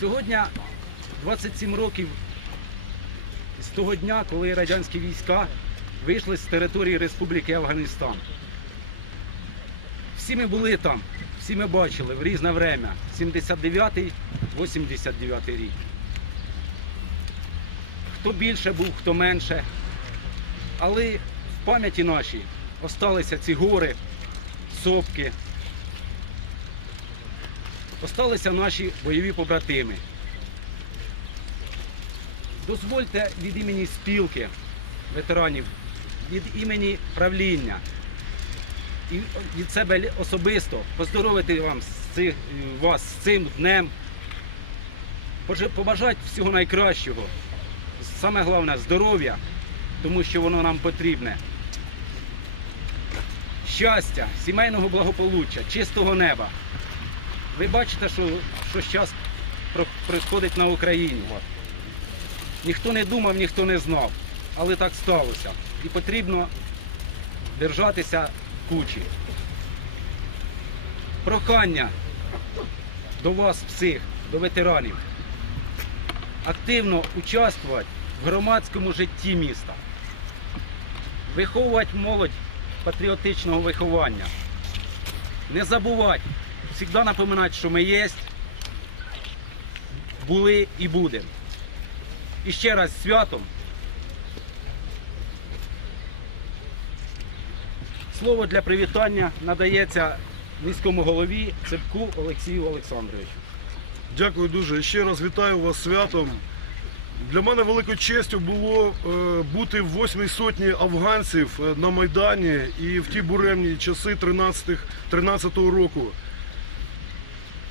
Сьогодні 27 років з того дня, коли радянські війська вийшли з території Республіки Афганістан. Всі ми були там, всі ми бачили в різне время. 79-й, 89-й рік. Хто більше був, хто менше. Але в пам'яті нашій осталися ці гори, сопки, осталися наші бойові побратими. Дозвольте від імені спілки ветеранів, від імені правління і від себе особисто поздоровити вам вас з цим днем, побажати всього найкращого. Саме головне здоров'я, тому що воно нам потрібне. Щастя, сімейного благополуччя, чистого неба. Ви бачите, що, що зараз проходить на Україні. Ніхто не думав, ніхто не знав. Але так сталося. І потрібно держатися кучі. Прохання до вас всіх, до ветеранів, активно участвувати в громадському житті міста, виховувати молодь патріотичного виховання, не забувати, завжди напоминати, що ми є, були і будемо. І ще раз святом. Слово для привітання надається міському голові Цепку Олексію Олександровичу. Дякую дуже. Ще раз вітаю вас святом. Для мене великою честю було е, бути в восьмій сотні афганців е, на Майдані і в ті буремні часи 13 13-го року.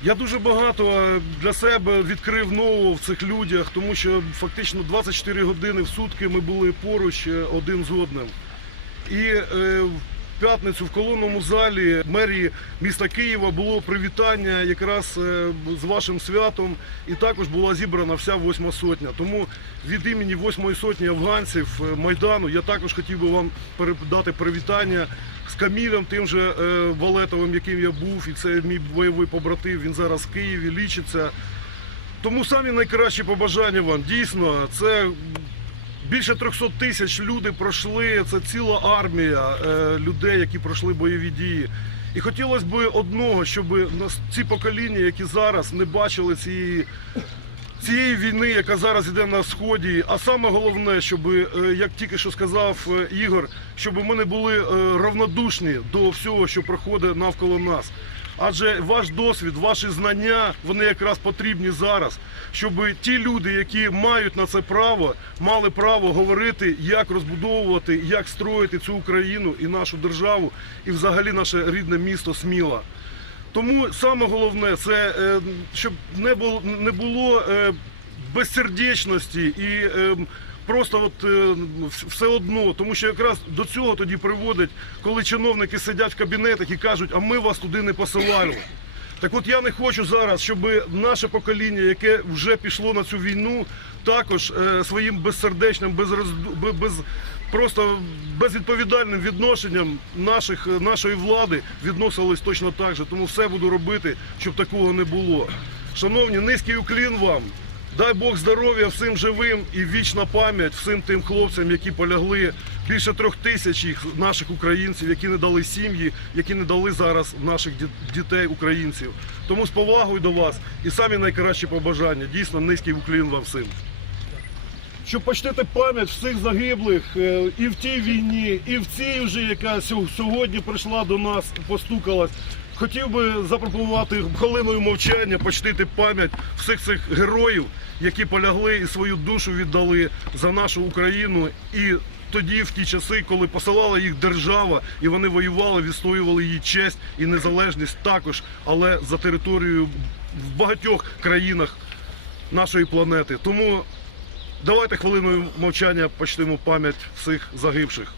Я дуже багато для себе відкрив нового в цих людях, тому що фактично 24 години в сутки ми були поруч е, один з одним. І е, п'ятницю в колонному залі мерії міста Києва було привітання якраз е, з вашим святом, і також була зібрана вся восьма сотня. Тому від імені восьмої сотні афганців е, майдану я також хотів би вам передати привітання з Камілем, тим же е, Валетовим, яким я був, і це мій бойовий побратим. Він зараз в Києві лічиться. Тому самі найкращі побажання вам. Дійсно, це більше 300 тисяч люди пройшли. Це ціла армія е, людей, які пройшли бойові дії. І хотілося б одного, щоб нас ці покоління, які зараз не бачили цієї. Цієї війни, яка зараз йде на сході, а саме головне, щоб е, як тільки що сказав е, Ігор, щоб ми не були равнодушні до всього, що проходить навколо нас. Адже ваш досвід, ваші знання, вони якраз потрібні зараз, щоб ті люди, які мають на це право, мали право говорити, як розбудовувати, як строїти цю Україну і нашу державу, і взагалі наше рідне місто Сміла. Тому саме головне це е, щоб не було не було е, безсердечності і е, просто от е, все одно, тому що якраз до цього тоді приводить, коли чиновники сидять в кабінетах і кажуть, а ми вас туди не посилали. Так от я не хочу зараз, щоб наше покоління, яке вже пішло на цю війну, також е, своїм безсердечним, без, без просто безвідповідальним відношенням наших, нашої влади відносились точно так же. Тому все буду робити, щоб такого не було. Шановні, низький уклін вам. Дай Бог здоров'я всім живим і вічна пам'ять всім тим хлопцям, які полягли. Більше трьох тисяч їх наших українців, які не дали сім'ї, які не дали зараз наших дітей українців. Тому з повагою до вас і самі найкращі побажання. Дійсно низький уклін вам всім. Щоб почтити пам'ять всіх загиблих е, і в тій війні, і в цій вже, яка сьо- сьогодні прийшла до нас, постукалась. Хотів би запропонувати хвилиною мовчання почтити пам'ять всіх цих героїв, які полягли і свою душу віддали за нашу Україну. І тоді, в ті часи, коли посилала їх держава, і вони воювали, відстоювали її честь і незалежність також, але за територією в багатьох країнах нашої планети. Тому давайте хвилиною мовчання почтимо пам'ять всіх загибших.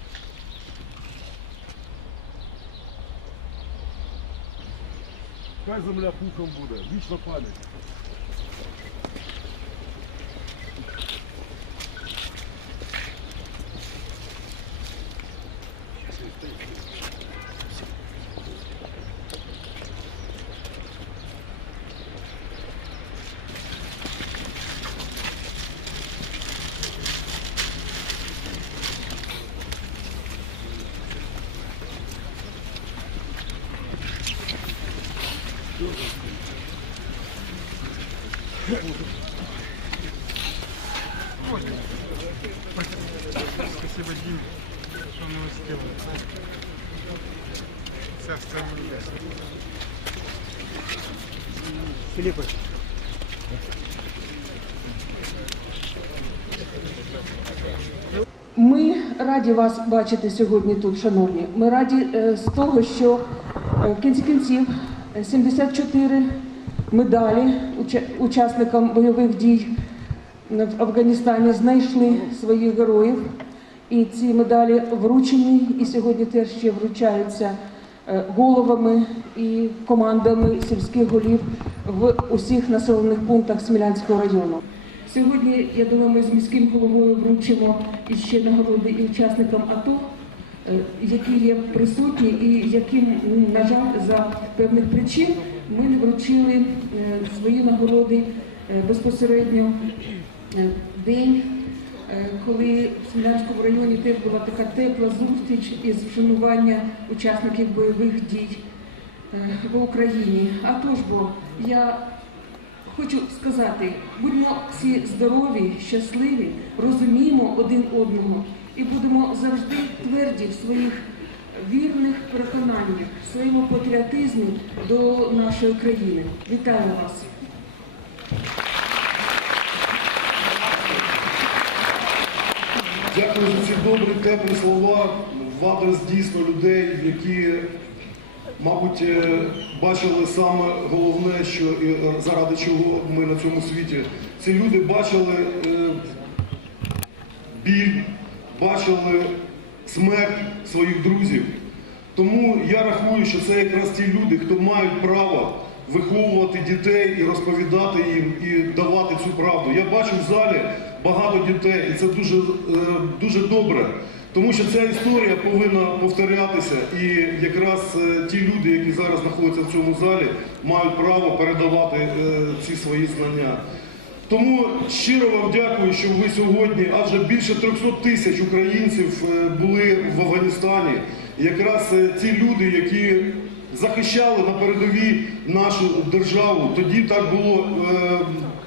Хай земля пухом буде, вічна пам'ять. Спасибо, Дим, что он его сделал. Вся сцена есть. Филиппович. Ми раді вас бачити сьогодні тут, шановні. Ми раді е, з того, що е, в кінці кінців е, 74 медалі учасникам бойових дій в Афганістані знайшли своїх героїв. І ці медалі вручені, і сьогодні теж ще вручаються е, головами і командами сільських голів в усіх населених пунктах Смілянського району. Сьогодні, я думаю, ми з міським головою вручимо іще нагороди і учасникам АТО, які є присутні і яким, на жаль, за певних причин ми не вручили е, свої нагороди е, безпосередньо е, в день, е, коли в Смілянському районі теж була така тепла зустріч із вшанування учасників бойових дій е, в Україні. А тож бо я Хочу сказати, будьмо всі здорові, щасливі, розуміємо один одного і будемо завжди тверді в своїх вірних переконаннях, в своєму патріотизмі до нашої країни. Вітаю вас! Дякую за ці добрі, теплі слова в адрес дійсно людей, які, мабуть, е, бачили саме головне, що і е, заради чого ми на цьому світі. Ці люди бачили е, біль, бачили смерть своїх друзів. Тому я рахую, що це якраз ті люди, хто мають право виховувати дітей і розповідати їм і давати цю правду. Я бачу в залі багато дітей, і це дуже, е, дуже добре. Тому що ця історія повинна повторятися, і якраз е, ті люди, які зараз знаходяться в цьому залі, мають право передавати е, ці свої знання. Тому щиро вам дякую, що ви сьогодні, адже більше 300 тисяч українців е, були в Афганістані. Якраз ті ці люди, які захищали на передовій нашу державу, тоді так було е,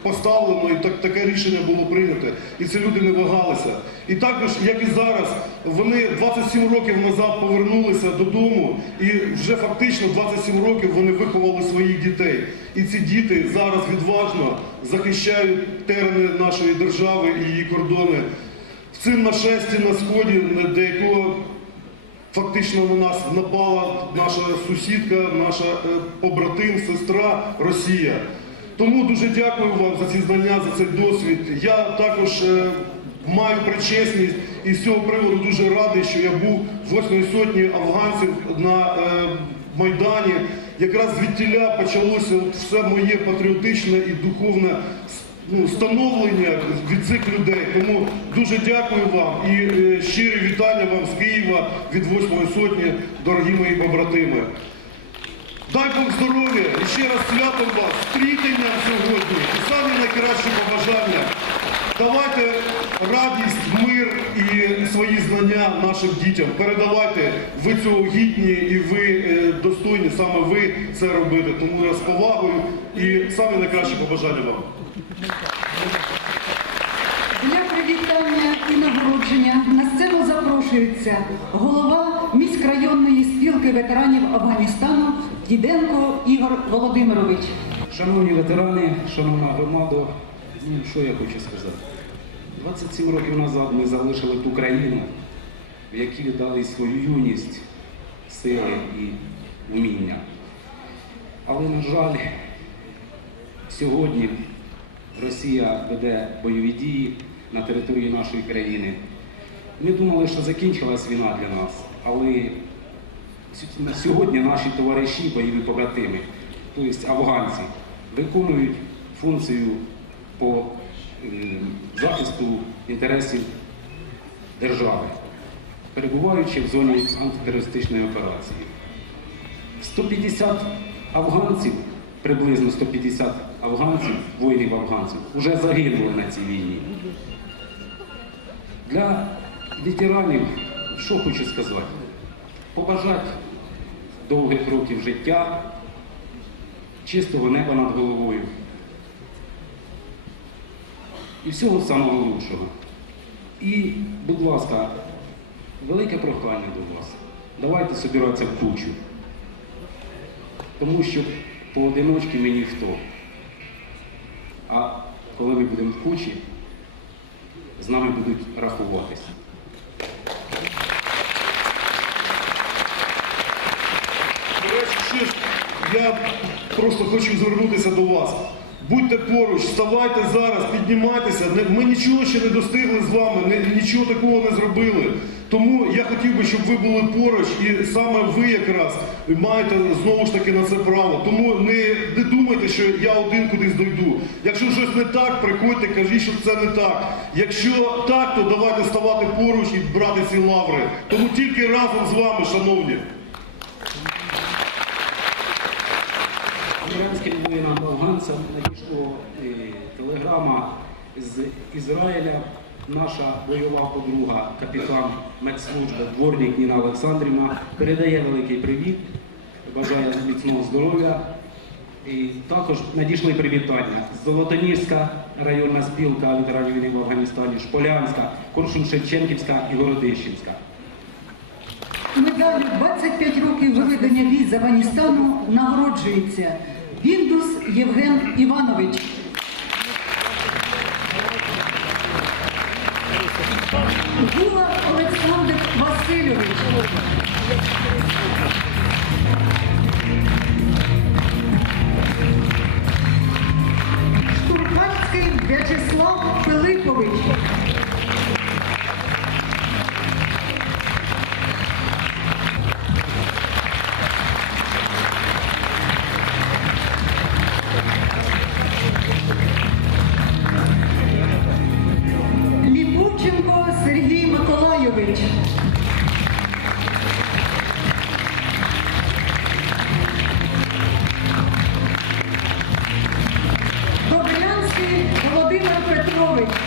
поставлено і так, таке рішення було прийнято. І ці люди не вагалися. І також, як і зараз, вони 27 років назад повернулися додому, і вже фактично 27 років вони виховали своїх дітей. І ці діти зараз відважно захищають терени нашої держави і її кордони. В цим нашесті на сході, де якого фактично на нас напала наша сусідка, наша е, побратим, сестра Росія. Тому дуже дякую вам за ці знання, за цей досвід. Я також е, маю причесність і з цього приводу дуже радий, що я був восьмої сотні афганців на е, Майдані. Якраз звідтіля почалося все моє патріотичне і духовне ну, становлення від цих людей. Тому дуже дякую вам і е, щирі вітання вам з Києва від восьмої сотні, дорогі мої побратими. Дай Бог здоров'я і ще раз святом вас, стрітення сьогодні і самі найкращі побажання. Давайте радість, мир і свої знання нашим дітям. Передавайте, ви цього гідні і ви е, достойні, саме ви це робите. Тому я з повагою і самі найкращі побажання вам. Для привітання і нагородження на сцену запрошується голова міськрайонної спілки ветеранів Афганістану Діденко Ігор Володимирович. Шановні ветерани, шановна громада, ну, що я хочу сказати? 27 років назад ми залишили ту країну, в якій віддали свою юність, сили і вміння. Але, на жаль, сьогодні Росія веде бойові дії на території нашої країни. Ми думали, що закінчилась війна для нас, але сьогодні наші товариші, бойові побратими, тобто афганці, виконують функцію по е, захисту інтересів держави, перебуваючи в зоні антитерористичної операції. 150 афганців, приблизно 150 афганців, воїнів афганців, вже загинули на цій війні. Для ветеранів, що хочу сказати, побажати довгих років життя, чистого неба над головою і всього самого лучшого. І, будь ласка, велике прохання до вас. Давайте собиратися в кучу. Тому що поодиночки ми ніхто. А коли ми будемо в кучі, з нами будуть рахуватися. Я просто хочу звернутися до вас. Будьте поруч, вставайте зараз, піднімайтеся. Ми нічого ще не достигли з вами, нічого такого не зробили. Тому я хотів би, щоб ви були поруч, і саме ви якраз маєте знову ж таки на це право. Тому не, не думайте, що я один кудись дойду. Якщо щось не так, приходьте, кажіть, що це не так. Якщо так, то давайте ставати поруч і брати ці лаври. Тому тільки разом з вами, шановні. Воїнам афганцям надійшла е, телеграма з Ізраїля. Наша бойова подруга, капітан медслужби дворник Ніна Олександрівна передає великий привіт, бажає міцного здоров'я. І також надійшли привітання Золотоніжська районна спілка ветеранів війни в Афганістані, Шполянська, Коршун-Шевченківська і Городищенська. Медаллю 25 років виведення військ з Афганістану нагороджується Євген Іванович. Гула Олександр Васильович. Штурхальський В'ячеслав Пилипович. glory.